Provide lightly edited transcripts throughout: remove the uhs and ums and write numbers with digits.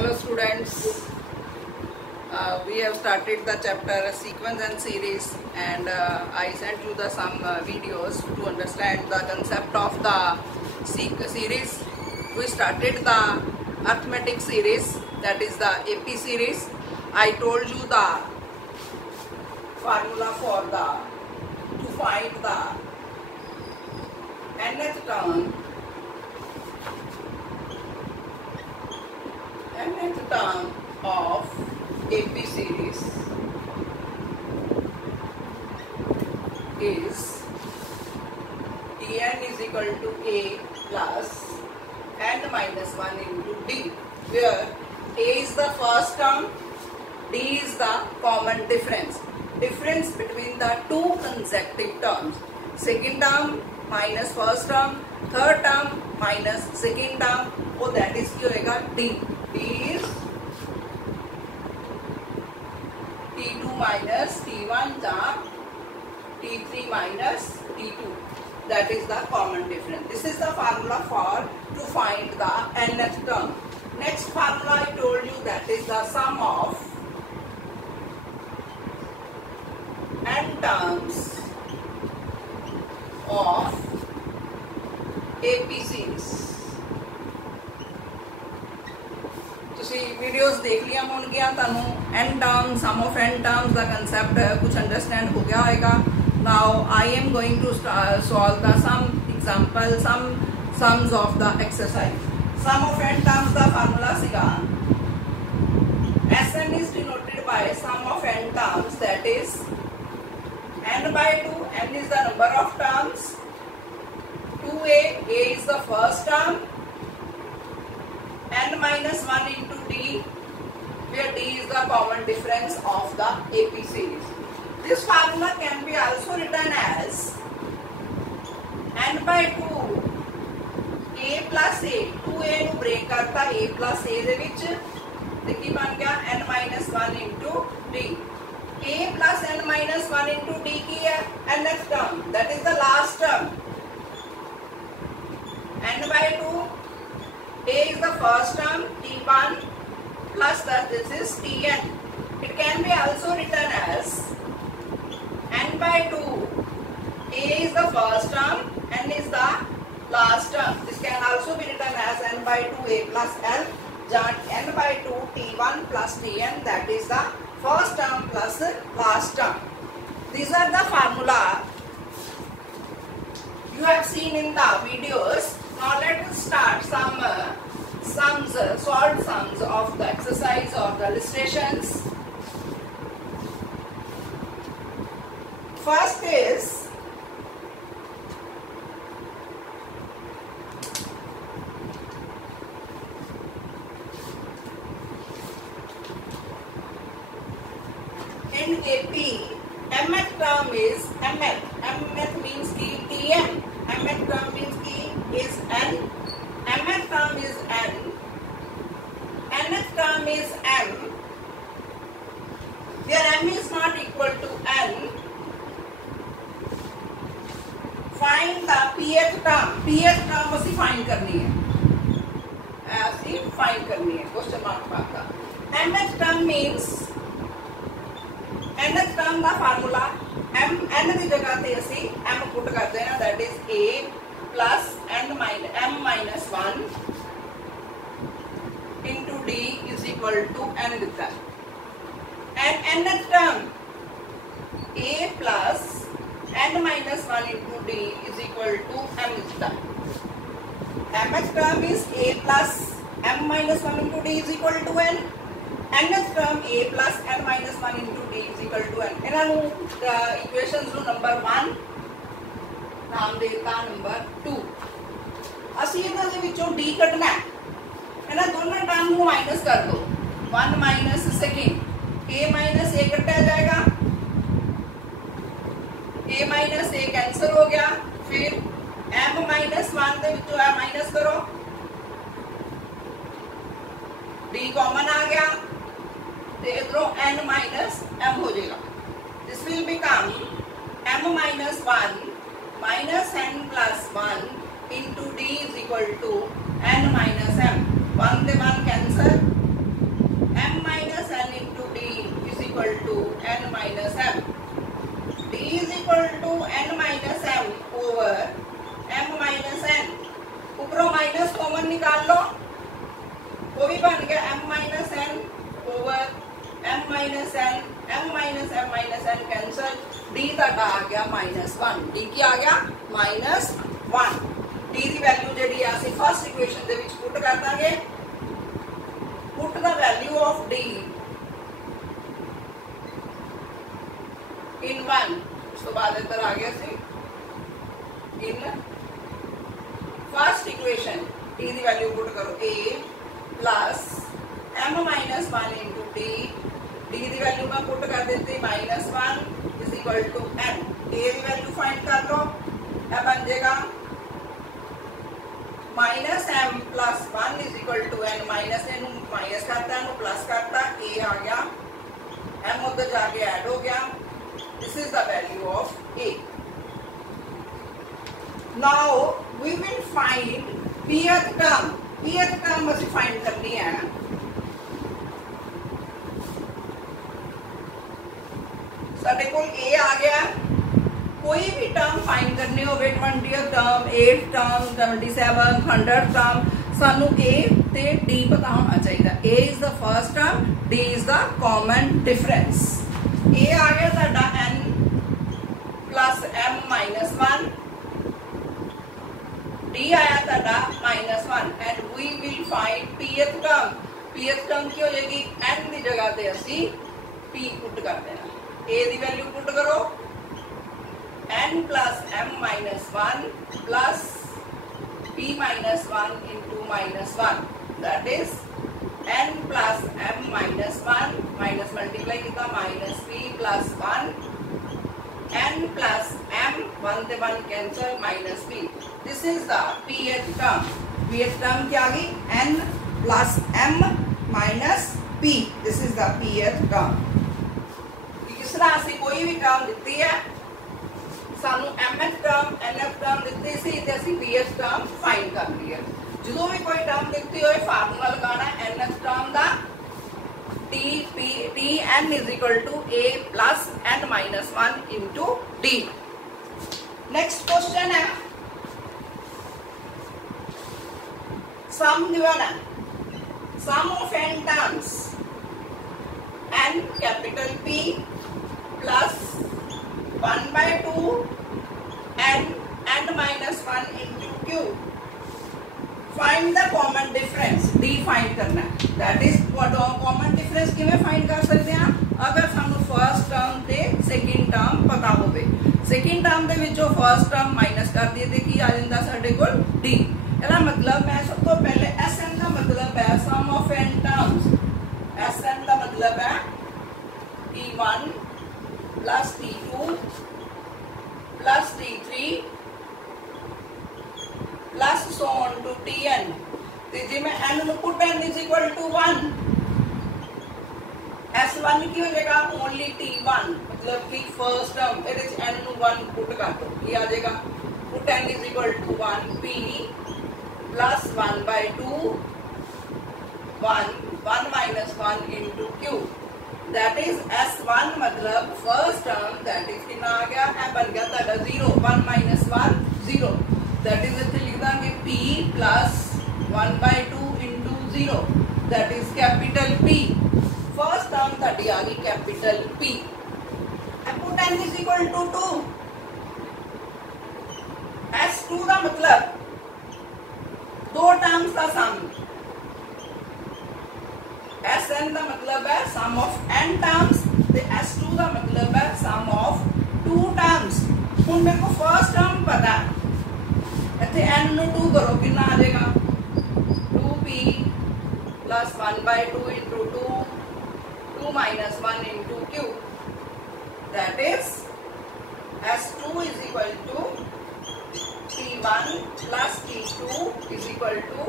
Hello students, we have started the chapter sequence and series, and I sent you the some videos to understand the concept of the series. We started the arithmetic series, that is the AP series. I told you the formula for to find the nth term of AP series is Tn is equal to A plus n minus 1 into D, where A is the first term, D is the common difference between the two consecutive terms. Second term minus first term, third term minus second term, so that is क्या होगा D. D is T2 minus T1 jab T3 minus T2. That is the common difference. This is the formula to find the nth term. Next formula I told you, that is the sum of n terms of AP series. ਤੁਸੀਂ videos ਦੇਖ ਲਿਆ ਹੋਣਗੀਆਂ, ਤੁਹਾਨੂੰ n terms, sum of n terms the concept ਕੁਝ understand ਹੋ ਗਿਆ ਹੋਏਗਾ. Now I am going to solve the some example, some sums of the exercise. Sum of n terms the formula ਸੀਗਾ Sn is denoted by sum of n terms, that is n by 2. N is the number of terms. 2a, a is the first term. N minus 1 into D, where D is the common difference of the AP series. This formula can be also written as n by 2 a plus a. 2a ਨੂੰ break करता a plus a ਦੇ ਵਿੱਚ, ਤੇ ਕੀ ਬਣ ਗਿਆ n minus 1 into D. a plus n minus 1 into D ਕੀ ਹੈ nth term, that is the last term. n by 2, a is the first term, T1 plus this is Tn. It can be also written as n by 2, a is the first term, n is the last term. This can also be written as n by 2 a plus n, n by 2 T1 plus Tn, that is the first term plus last term. These are the formula you have seen in the videos. Now let us start some solved sums of the exercise or the illustrations. First is in AP, mth term is mth. Mth means ki Tn. Mth term means ki is n. Mth term is n. Nth term is m. Where m is not equal to n, find the pth term. Pth term ਅਸੀਂ find करनी है. ऐसी find करनी है. Question mark पाता. Nth term means nth term ਦਾ formula n ਦੀ ਜਗ੍ਹਾ ਤੇ ਅਸੀਂ m put ਕਰ ਦੇਣਾ, that is a plus m minus 1 into D is equal to n ਦਿੱਤਾ. And nth term a plus n minus 1 into D is equal to m ਦਿੱਤਾ. Mth term is a plus m minus 1 into D is equal to n. Nth term a plus n minus 1 into D is equal to n. ਇਹਨਾਂ ਨੂੰ equations ਨੂੰ number 1 ਨਾਮ ਦੇ ਦਿੱਤਾ, number 2. ਅਸੀਂ ਇਹਨਾਂ ਦੇ ਵਿੱਚੋਂ D ਕੱਢਣਾ ਹੈ. ਇਹਨਾਂ ਦੋਨਾਂ ਟਰਮ ਨੂੰ ਮਾਈਨਸ ਕਰ ਦੋ. 1 minus second, a minus a ਕੱਟਿਆ ਜਾਏਗਾ, a minus a कैंसिल हो गया. फिर m minus 1 ਦੇ ਵਿੱਚੋਂ a माइनस करो, d कॉमन आ गया, ਤੇ ਇਧਰੋਂ n minus m ਹੋ ਜਾਏਗਾ. This will become m minus 1 minus n plus 1 into D is equal to n minus m. 1 ਤੇ 1 cancel, भी बन गया m minus n over m minus n, m minus m minus n cancel, d ਤੁਹਾਡਾ आ गया -1, d ਕੀ आ गया -1। d ਦੀ value ਜਿਹੜੀ ਆ ਅਸੀਂ ਫਸਟ ਇਕੁਏਸ਼ਨ ਦੇ ਵਿੱਚ ਪੁੱਟ ਕਰ ਦਾਂਗੇ। ਪੁੱਟ ਦਾ ਵੈਲਿਊ ਆਫ d in 1, ਉਸ ਤੋਂ ਬਾਅਦ ਇੱਧਰ ਆ ਗਿਆ ਸੀ in फर्स्ट इक्वेशन d ਦੀ वैल्यू पुट करो a plus m minus 1 into d, d ਦੀ वैल्यू मैं पुट कर देती -1 is equal to n, a ਦੀ वैल्यू फाइंड कर लो, यह बन जाएगा -m plus 1 is equal to n, minus ने माइनस करता है प्लस करता, a आ गया, m उधर जाके ऐड हो गया, this is the value of a। Now we will find pth term। pth term ਅਸੀਂ find करनी है। ਸਾਡੇ ਕੋਲ a आ गया, कोई भी टर्म फाइंड करनी हो 20th term, 8th term, 77th, 100th term, सानू a ते d पता होना चाहिए। a is the first term, d is the common difference। a आ गया साडा n plus m minus 1, d आया ताड़ा -1 and we will find pth term. pth term की हो जाएगी n की जगह पे असी p पुट कर देना, a की वैल्यू पुट करो n plus m minus 1 plus p minus 1 into -1, that is n plus m minus 1 minus multiply किया -p plus 1 n plus m 1 से 1 cancel -p, this is the pth term. pth term क्या आ गई n plus m minus p, this is the pth term. इस तरह से कोई भी term दिती है सानू mth टर्म nth टर्म दिती सी ते ਅਸੀਂ pth टर्म फाइंड कर ली है। ਜਦੋਂ भी कोई टर्म दिती होए फार्मूला लगाना nth टर्म दा Tn is equal to a plus n minus 1 into d। Next question है, सम गिवन है, sum of n terms n capital P plus 1/2 n minus 1 into q, find the common difference, d find करना है, that is common difference किवें find कर सकते हैं अगर सानू फर्स्ट टर्म ते सेकंड टर्म पता होवे। सेकंड टर्म दे विचों फर्स्ट टर्म माइनस कर दिए ते की आ जांदा साडे कोल d। ਇਹਦਾ मतलब मैं सब तो पहले Sn का मतलब है sum of n terms, Sn का मतलब है t1 plus t2 plus t3 plus so on to tn। ते जे मैं n नु put n is equal to 1, s1 की हो जाएगा ओनली t1, मतलब कि फर्स्ट टर्म इहदे च n नु 1 पुट कर दो, की आ जाएगा put n is equal to 1p प्लस 1/2 1 minus 1 into q, that is s1 मतलब फर्स्ट टर्म, दैट इज कितना आ गया, ए बन गया ताड़ा 0, 1 minus 1 0, दैट इज इथे लिख दांगे p plus 1/2 into 0, that is capital P। First term ताड़ी आ गई capital P। Put n is equal to 2, s2 का मतलब दो टर्म्स का सम, Sn का मतलब है सम ऑफ n टर्म्स, ते s2 का मतलब है सम ऑफ 2 टर्म्स। हुण मेरे को फर्स्ट टर्म पता है, इथे n नु 2 करो कितना आ जाएगा 2p plus 1/2 into 2 minus 1 into q, that is s2 is equal to t1 plus t2 is equal to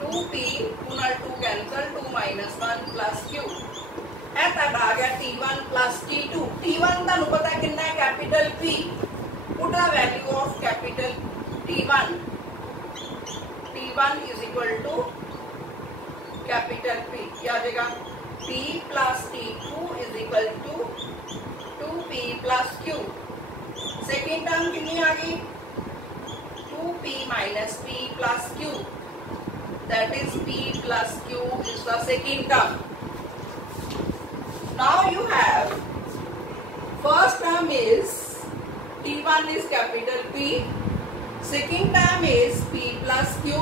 2p 2 ਨਾਲ 2 कैंसल 2 minus 1 plus q। ਇਹ ਤੁਹਾਡਾ ਆ ਗਿਆ t1 plus t2। t1 ਤੁਹਾਨੂੰ ਪਤਾ ਕਿੰਨਾ ਹੈ capital P, put the value of capital t1, t1 is equal to capital P, क्या आ जाएगा p plus t2 is equal to 2p plus q। Second term कितनी आ गई 2p minus p plus q, that is P plus Q is the second term. Now you have first term is T1 is capital P, second term is P plus Q.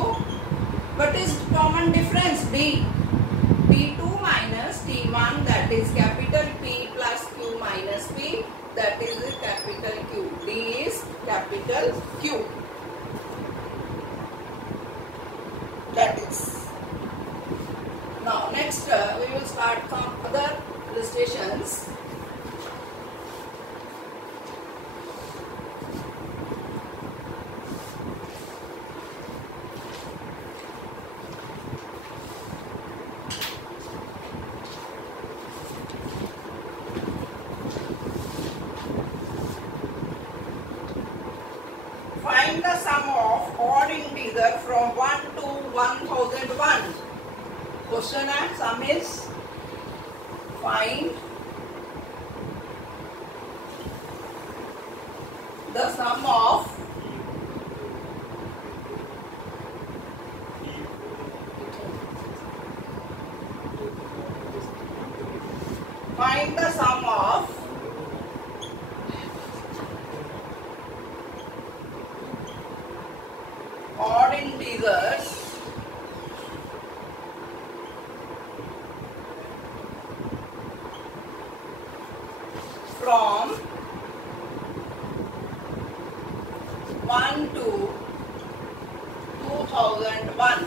What is common difference? D. T2 minus T1, that is capital P plus Q minus P, that is capital Q. D is capital Q. That is. Now next we will start some other illustrations. Find the sum of odd integer from 1 to 1001. Question and sum is find the sum of odd integers from 1 to 2001.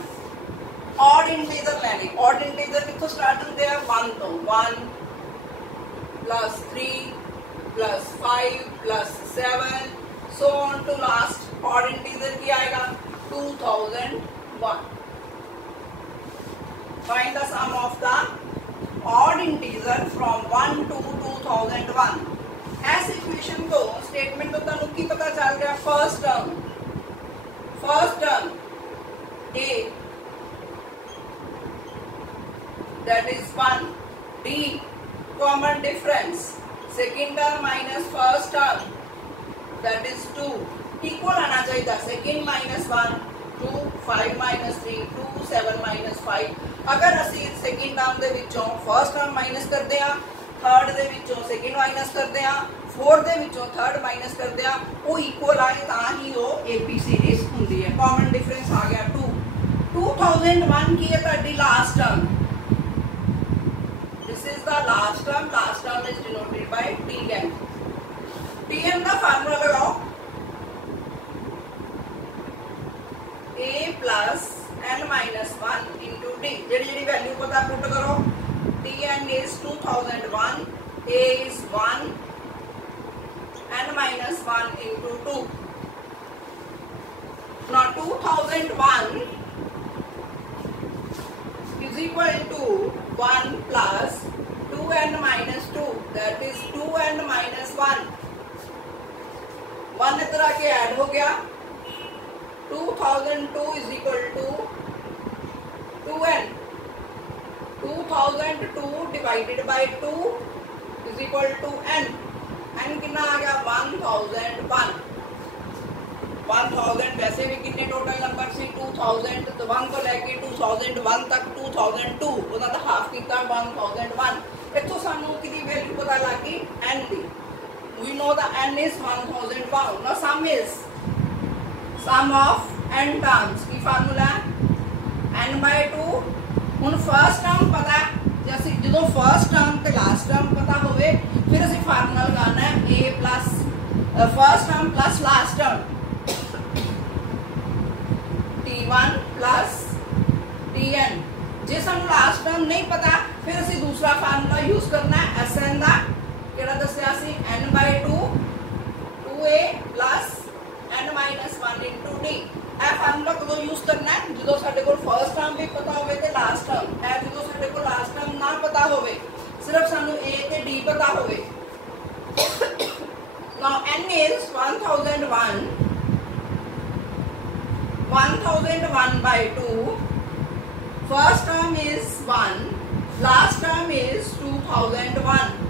Odd integer लेने. Odd integer कितों start होते हैं? 1 तो 1 plus 3 plus 5 plus 7 so on to last. Odd integer क्या आएगा? 2001. Find the sum of the odd integer from 1 to 2001. ऐसे equation को statement तो तनु की पता चल गया. First term A, that is 1. D, common difference. Second term minus first term, that is 2. Equal आना चाहिए. Second minus 1, 2, 5 minus 3, 2, 7 minus 5. अगर असी second term दे विचों first term minus करते हैं, third दे विचों second minus करते हैं, fourth दे विचों third minus करते हैं, वो equal आए ताही वो AP series होती है. Common difference आ गया 2. 2001 की है ताड़ी last term. This is the last term. Last term is denoted by Tn. Tn का फार्मूला लगाओ. A plus n minus 1 into D. JD value पता पुट करो. Tn is 2001. A is 1. n minus 1 into 2. Now 2001 is equal to 1 plus 2n minus 2, that is 2n minus 1. 1 इधर आके add हो गया. 2002 is equal to 2n. 2002 divided by 2 is equal to n. n कितना आ गया? 1001. 1000 वैसे भी कितने टोटल नंबर से 2000 तो 1 को लेके 2001 तक 2002 ਉਹਦਾ ਤਾਂ ਹਾਫ ਕੀਤਾ 1001. ਇੱਥੋਂ ਸਾਨੂੰ ਕਿਹਦੀ ਵੈਲਿਊ ਪਤਾ ਲੱਗੀ? n the. we know the n is 1000 pound. now sum of n terms की फार्मूला n by 2. ਹੁਣ फर्स्ट टर्म पता है. जैसे ਜਦੋਂ फर्स्ट टर्म ਤੇ लास्ट टर्म पता होवे फिर ਅਸੀਂ फार्मूला लगाना है a plus first term plus last term T1 plus Tn. जे ਸਾਨੂੰ लास्ट टर्म नहीं पता फिर ਅਸੀਂ दूसरा फार्मूला यूज करना है Sn ਦਾ. ਕਿਹੜਾ ਦੱਸਿਆ ਸੀ? n by 2 2a plus n minus 1 into d. ਇਹ फार्मूला ਕਦੋਂ यूज करना है? ਜਦੋਂ ਸਾਡੇ ਕੋਲ फर्स्ट टर्म भी पता होवे ਤੇ लास्ट टर्म. ਇਹ ਜਦੋਂ ਸਾਡੇ ਕੋਲ लास्ट टर्म ना पता होवे सिर्फ ਸਾਨੂੰ a ਤੇ d पता होवे. now n is 1001. 1001 by 2. First term is 1. Last term is 2001.